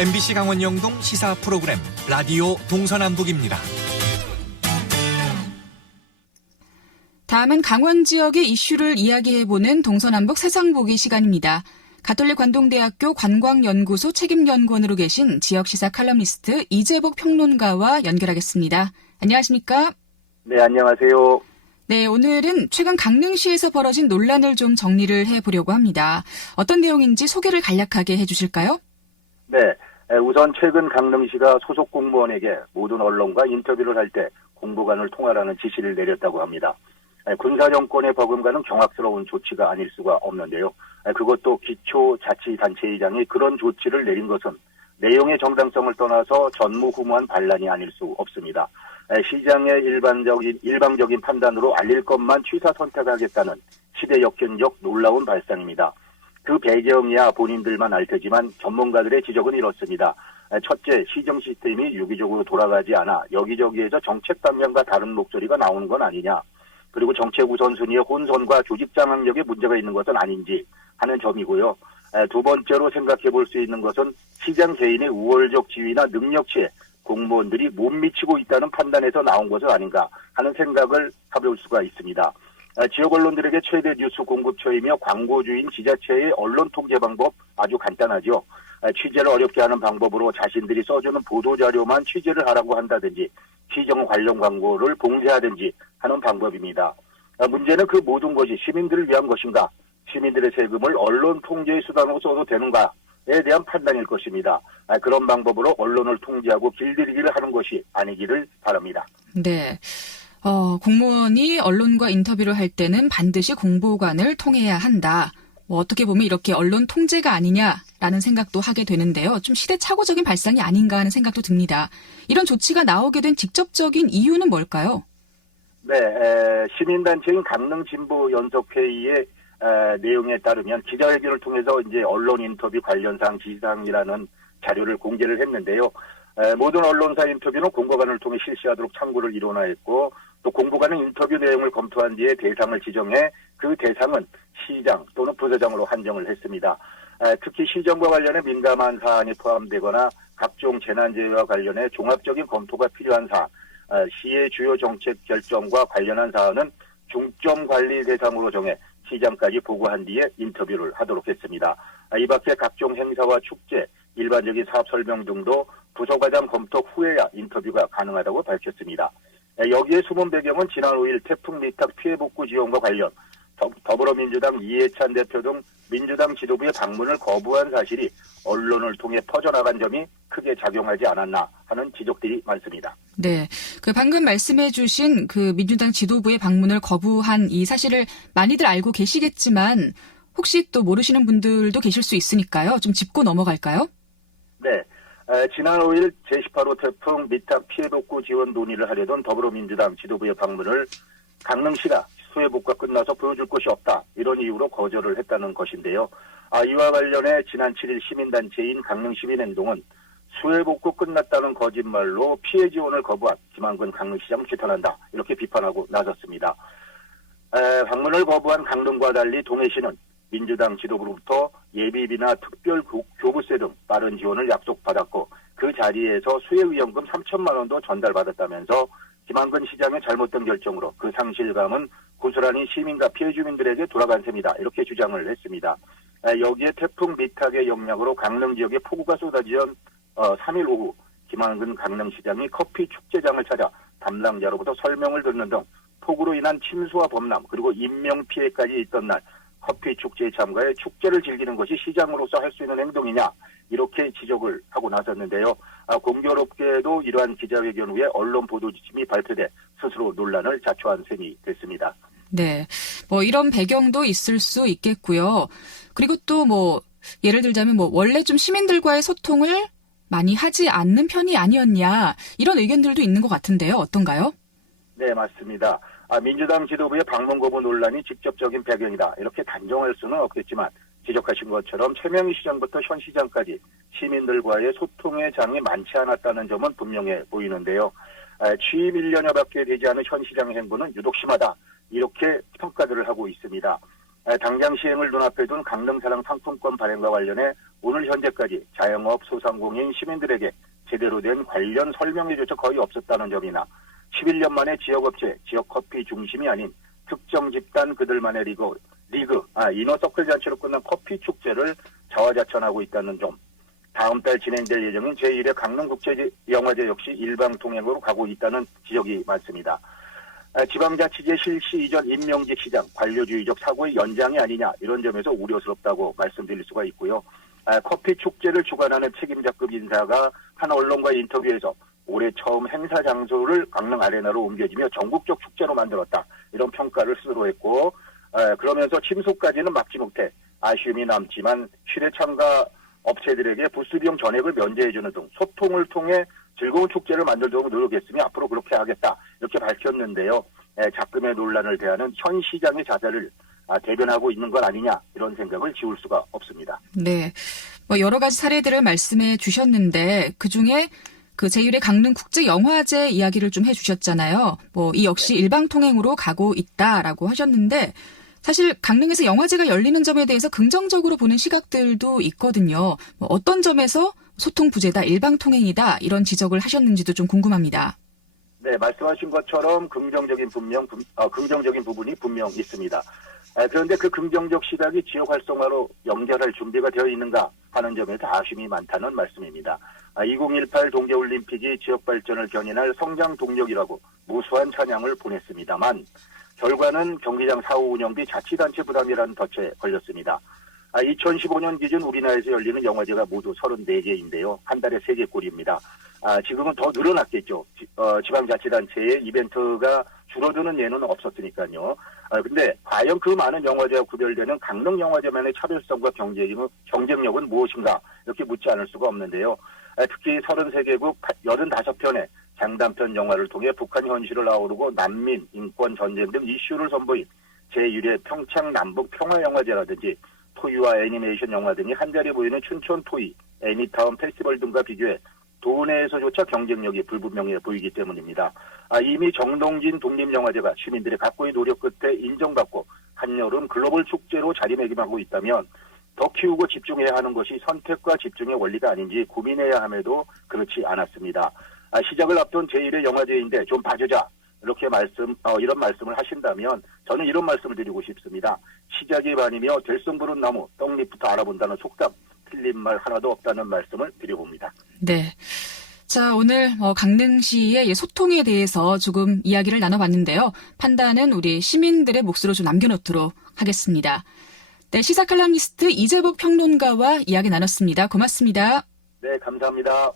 MBC 강원 영동 시사 프로그램 라디오 동서남북입니다. 다음은 강원 지역의 이슈를 이야기해보는 동서남북 세상보기 시간입니다. 가톨릭 관동대학교 관광연구소 책임연구원으로 계신 지역시사 칼럼니스트 이재복 평론가와 연결하겠습니다. 안녕하십니까? 네, 안녕하세요. 네, 오늘은 최근 강릉시에서 벌어진 논란을 좀 정리를 해보려고 합니다. 어떤 내용인지 소개를 간략하게 해주실까요? 네, 우선 최근 강릉시가 소속 공무원에게 모든 언론과 인터뷰를 할 때 공보관을 통하라는 지시를 내렸다고 합니다. 군사정권의 버금가는 경악스러운 조치가 아닐 수가 없는데요. 그것도 기초자치단체의장이 그런 조치를 내린 것은 내용의 정당성을 떠나서 전무후무한 반란이 아닐 수 없습니다. 시장의 일방적인 판단으로 알릴 것만 취사 선택하겠다는 시대 역행적 놀라운 발상입니다. 그 배경이야 본인들만 알 테지만 전문가들의 지적은 이렇습니다. 첫째, 시정 시스템이 유기적으로 돌아가지 않아 여기저기에서 정책 방향과 다른 목소리가 나오는 건 아니냐. 그리고 정책 우선순위의 혼선과 조직 장악력에 문제가 있는 것은 아닌지 하는 점이고요. 두 번째로 생각해 볼 수 있는 것은 시장 개인의 우월적 지위나 능력치에 공무원들이 못 미치고 있다는 판단에서 나온 것은 아닌가 하는 생각을 해볼 수가 있습니다. 지역 언론들에게 최대 뉴스 공급처이며 광고주인 지자체의 언론 통제 방법 아주 간단하죠. 취재를 어렵게 하는 방법으로 자신들이 써주는 보도자료만 취재를 하라고 한다든지 시정 관련 광고를 봉쇄하든지 하는 방법입니다. 문제는 그 모든 것이 시민들을 위한 것인가, 시민들의 세금을 언론 통제의 수단으로 써도 되는가에 대한 판단일 것입니다. 그런 방법으로 언론을 통제하고 길들이기를 하는 것이 아니기를 바랍니다. 네. 공무원이 언론과 인터뷰를 할 때는 반드시 공보관을 통해야 한다. 어떻게 보면 이렇게 언론 통제가 아니냐라는 생각도 하게 되는데요. 좀 시대착오적인 발상이 아닌가 하는 생각도 듭니다. 이런 조치가 나오게 된 직접적인 이유는 뭘까요? 네, 시민단체인 강릉진보연석회의의 내용에 따르면 기자회견을 통해서 이제 언론 인터뷰 관련사항 지시사항이라는 자료를 공개를 했는데요. 모든 언론사 인터뷰는 공보관을 통해 실시하도록 참고를 일원화했고 또 공보관은 인터뷰 내용을 검토한 뒤에 대상을 지정해 그 대상은 시장 또는 부서장으로 한정을 했습니다. 특히 시정과 관련해 민감한 사안이 포함되거나 각종 재난재해와 관련해 종합적인 검토가 필요한 사안, 시의 주요 정책 결정과 관련한 사안은 중점 관리 대상으로 정해 시장까지 보고한 뒤에 인터뷰를 하도록 했습니다. 이 밖에 각종 행사와 축제, 일반적인 사업 설명 등도 부서과장 검토 후에야 인터뷰가 가능하다고 밝혔습니다. 여기에 숨은 배경은 지난 5일 태풍 미탁 피해 복구 지원과 관련 더불어민주당 이해찬 대표 등 민주당 지도부의 방문을 거부한 사실이 언론을 통해 퍼져나간 점이 크게 작용하지 않았나 하는 지적들이 많습니다. 네, 그 방금 말씀해 주신 그 민주당 지도부의 방문을 거부한 이 사실을 많이들 알고 계시겠지만 혹시 또 모르시는 분들도 계실 수 있으니까요. 좀 짚고 넘어갈까요? 네. 지난 5일 제18호 태풍 미탁 피해 복구 지원 논의를 하려던 더불어민주당 지도부의 방문을 강릉시가 수해복구가 끝나서 보여줄 것이 없다. 이런 이유로 거절을 했다는 것인데요. 이와 관련해 지난 7일 시민단체인 강릉시민행동은 수해복구 끝났다는 거짓말로 피해 지원을 거부한 김한근 강릉시장을 규탄한다. 이렇게 비판하고 나섰습니다. 방문을 거부한 강릉과 달리 동해시는 민주당 지도부로부터 예비비나 특별 교부세 등 빠른 지원을 약속받았고 그 자리에서 수해위험금 3천만 원도 전달받았다면서 김한근 시장의 잘못된 결정으로 그 상실감은 고스란히 시민과 피해 주민들에게 돌아간 셈이다. 이렇게 주장을 했습니다. 여기에 태풍 미탁의 영향으로 강릉 지역에 폭우가 쏟아지던 3일 오후 김한근 강릉시장이 커피 축제장을 찾아 담당자로부터 설명을 듣는 등 폭우로 인한 침수와 범람 그리고 인명피해까지 있던 날 커피 축제에 참가해 축제를 즐기는 것이 시장으로서 할 수 있는 행동이냐 이렇게 지적을 하고 나섰는데요. 공교롭게도 이러한 기자회견 후에 언론 보도 지침이 발표돼 스스로 논란을 자초한 셈이 됐습니다. 네, 이런 배경도 있을 수 있겠고요. 그리고 또 예를 들자면 원래 좀 시민들과의 소통을 많이 하지 않는 편이 아니었냐 이런 의견들도 있는 것 같은데요. 어떤가요? 네, 맞습니다. 민주당 지도부의 방문 거부 논란이 직접적인 배경이다. 이렇게 단정할 수는 없겠지만 지적하신 것처럼 최명희 시장부터 현 시장까지 시민들과의 소통의 장이 많지 않았다는 점은 분명해 보이는데요. 취임 1년여밖에 되지 않은 현 시장의 행보는 유독 심하다. 이렇게 평가들을 하고 있습니다. 당장 시행을 눈앞에 둔 강릉사랑 상품권 발행과 관련해 오늘 현재까지 자영업 소상공인 시민들에게 제대로 된 관련 설명회조차 거의 없었다는 점이나 11년 만에 지역업체, 지역커피 중심이 아닌 특정 집단 그들만의 이너서클 잔치로 끝난 커피 축제를 자화자찬하고 있다는 점, 다음 달 진행될 예정인 제1회 강릉국제영화제 역시 일방통행으로 가고 있다는 지적이 많습니다. 지방자치제 실시 이전 임명직 시장, 관료주의적 사고의 연장이 아니냐 이런 점에서 우려스럽다고 말씀드릴 수가 있고요. 커피 축제를 주관하는 책임자급 인사가 한 언론과 인터뷰에서 올해 처음 행사 장소를 강릉 아레나로 옮겨지며 전국적 축제로 만들었다 이런 평가를 스스로 했고, 그러면서 침소까지는 막지 못해 아쉬움이 남지만 실외 참가 업체들에게 부스 비용 전액을 면제해주는 등 소통을 통해 즐거운 축제를 만들도록 노력했으며 앞으로 그렇게 하겠다 이렇게 밝혔는데요. 작금의 논란을 대하는 현 시장의 자세를 대변하고 있는 건 아니냐 이런 생각을 지울 수가 없습니다. 네. 여러 가지 사례들을 말씀해 주셨는데 그중에 그 제1회 강릉국제영화제 이야기를 좀 해주셨잖아요. 이 역시 일방통행으로 가고 있다라고 하셨는데 사실 강릉에서 영화제가 열리는 점에 대해서 긍정적으로 보는 시각들도 있거든요. 어떤 점에서 소통 부재다, 일방통행이다 이런 지적을 하셨는지도 좀 궁금합니다. 네, 말씀하신 것처럼 긍정적인 부분이 분명 있습니다. 그런데 그 긍정적 시각이 지역 활성화로 연결할 준비가 되어 있는가 하는 점에서 아쉬움이 많다는 말씀입니다. 2018 동계올림픽이 지역 발전을 견인할 성장 동력이라고 무수한 찬양을 보냈습니다만 결과는 경기장 사후 운영비 자치단체 부담이라는 덫에 걸렸습니다. 2015년 기준 우리나라에서 열리는 영화제가 모두 34개인데요. 한 달에 3개꼴입니다. 지금은 더 늘어났겠죠. 지방자치단체의 이벤트가 줄어드는 예는 없었으니까요. 근데 과연 그 많은 영화제와 구별되는 강릉 영화제만의 차별성과 경쟁력은 무엇인가 이렇게 묻지 않을 수가 없는데요. 특히 33개국 85편의 장단편 영화를 통해 북한 현실을 아우르고 난민, 인권, 전쟁 등 이슈를 선보인 제1회 평창 남북 평화영화제라든지 토이와 애니메이션 영화 등이 한자리에 보이는 춘천 토이, 애니타운 페스티벌 등과 비교해 도내에서조차 경쟁력이 불분명해 보이기 때문입니다. 이미 정동진 독립영화제가 시민들의 각고의 노력 끝에 인정받고 한여름 글로벌 축제로 자리매김하고 있다면 더 키우고 집중해야 하는 것이 선택과 집중의 원리가 아닌지 고민해야 함에도 그렇지 않았습니다. 시작을 앞둔 제1회 영화제인데 좀 봐주자 이렇게 이런 말씀을 하신다면 저는 이런 말씀을 드리고 싶습니다. 시작이 반이며 될성 부른 나무 떡잎부터 알아본다는 속담 틀린 말 하나도 없다는 말씀을 드려봅니다. 네. 자, 오늘 강릉시의 소통에 대해서 조금 이야기를 나눠봤는데요. 판단은 우리 시민들의 몫으로 좀 남겨놓도록 하겠습니다. 네, 시사칼럼니스트 이재복 평론가와 이야기 나눴습니다. 고맙습니다. 네, 감사합니다.